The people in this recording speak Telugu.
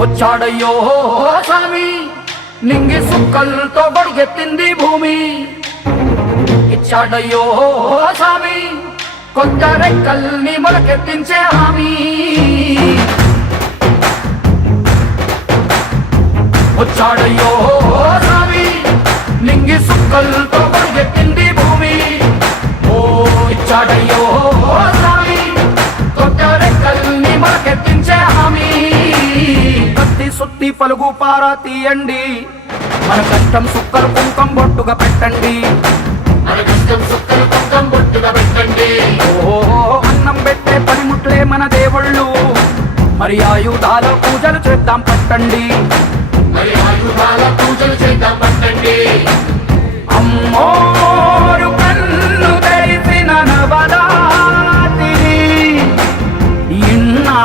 వచ్చాడయ్యో స్వామి నింగి సుక్కలతో బడిగెత్తింది భూమి. ఇచ్చాడయ్యో స్వామి కొత్త రెక్కల్ని మొలకెత్తించే హామీ. వచ్చాడయ్యో స్వామి నింగి సుక్కలతో బడిగెత్తింది భూమి. ఓ ఇచ్చాడయ్యో స్వామి కొత్త రెక్కల్ని మొలకెత్తించే హామీ. కత్తి సుత్తి పలుగు పారా తీయండి, మన కష్టం సుక్కలు కుంకం బొట్టుగా పెట్టండి. మన కష్టం సుక్కలు కుంకం బొట్టుగా పెట్టండి. ఓ అన్నం పెట్టే పనిముట్లే మన దేవుళ్ళు, మరి ఆయుధాల పూజలు చేద్దాం పట్టండి. మరి ఆయుధాల పూజలు చేద్దాం పట్టండి. అమ్మోరు కన్ను తెరిసిన నవరాత్రి ఇన్నా